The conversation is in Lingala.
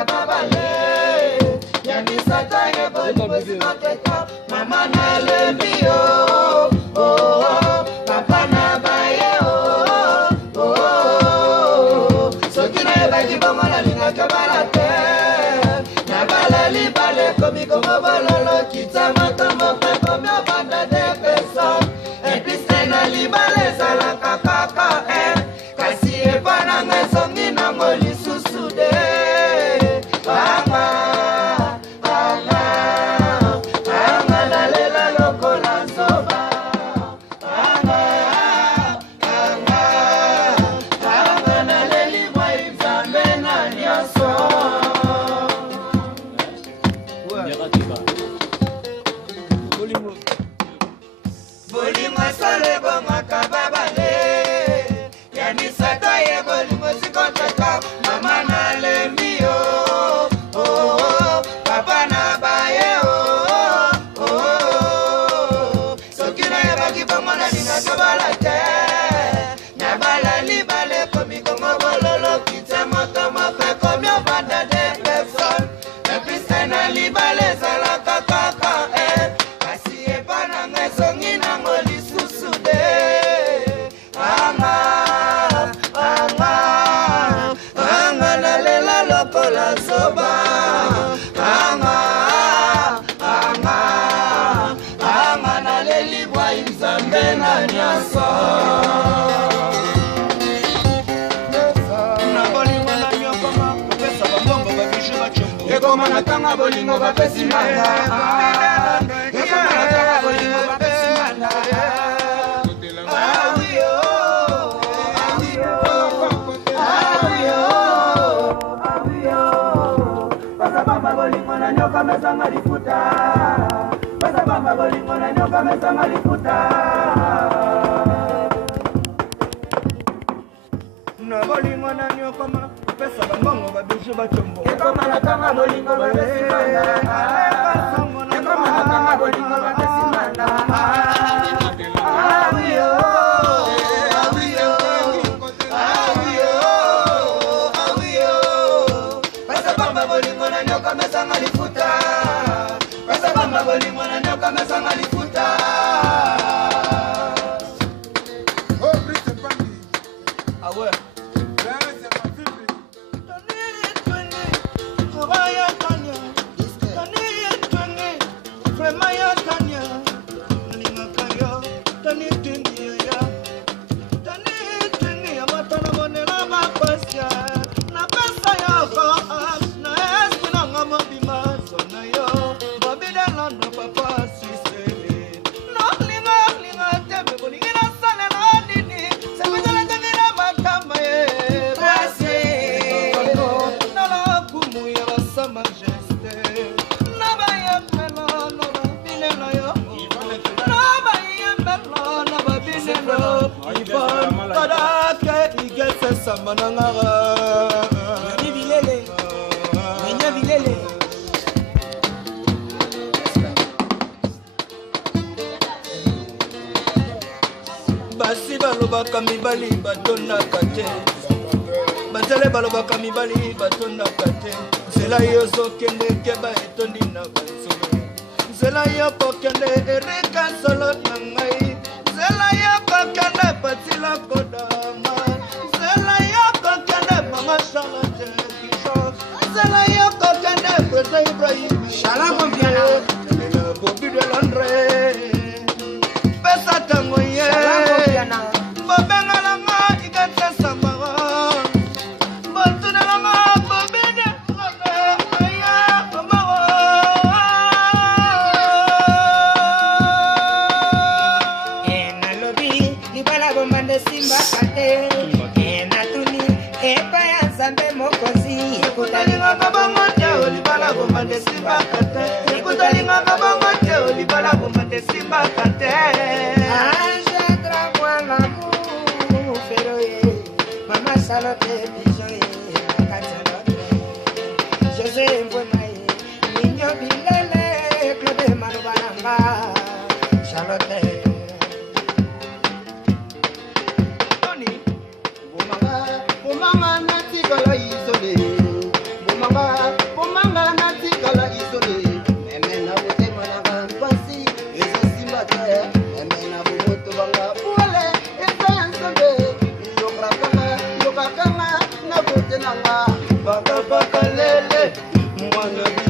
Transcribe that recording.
makababale Yandisata yeboli mosikoteka Mama na lembi oh oh Papa na baye oh oh Sokina yebaki bongo na linga kabala te Nabala libale komi komo bololo Kita matambo pepo mio banda de peso Episte na libale sala kakaka Kasi epana ngesongi na ngoli susude Tanga bolingo bapesi manda Tanga bolingo bapesi manda Pasa bamba bolingo na nyoka mesanga lifuta Pasa bamba bolingo na nyoka mesanga lifuta Na bolingo na nyoka pesa bangongo babishu bachombo Ekoma na tanga bolingo babesi manda Ekoma na tanga bolingo babesi manda Awiyo Awiyo Awiyo Awiyo Pasa bamba bolingo na nyoka mesanga lifuta Pasa bamba bolingo na nyoka mesanga lifuta Oh, Brito Pandi Awe Basi balobaka mibali batondaka te Banzele balobaka mibali batondaka te Nzela yo zokende keba etondi na banzole Nzela yo kokende erika solo na ngai Nzela yo kokende patila kodama Nzela yo kokende mama Charlotte Kisho Nzela yo kokende Bresa Ibrahim Shalom Viana Le Bobby de Landré Pesa tango ye Bobenga langa igate samara Botuna langa bobede aya mama Ena lobi libala bomande simba kate Ena tuni epa ya zambe mokozi Ekutalinga kabongo te libala bomande simba kate Ekutalinga kabongo te libala bomande simba kate Anja dragwa l'amour feroye Mama Charlotte bijoye Nakachalote José Mbwenaye Minyo bilele Claude Manubananga Charlotte Tony Bumanga Bumanga natikala isole Bumanga emena bubutu banga wale ifansambe yokrakama na butenanga baka baka lele mwana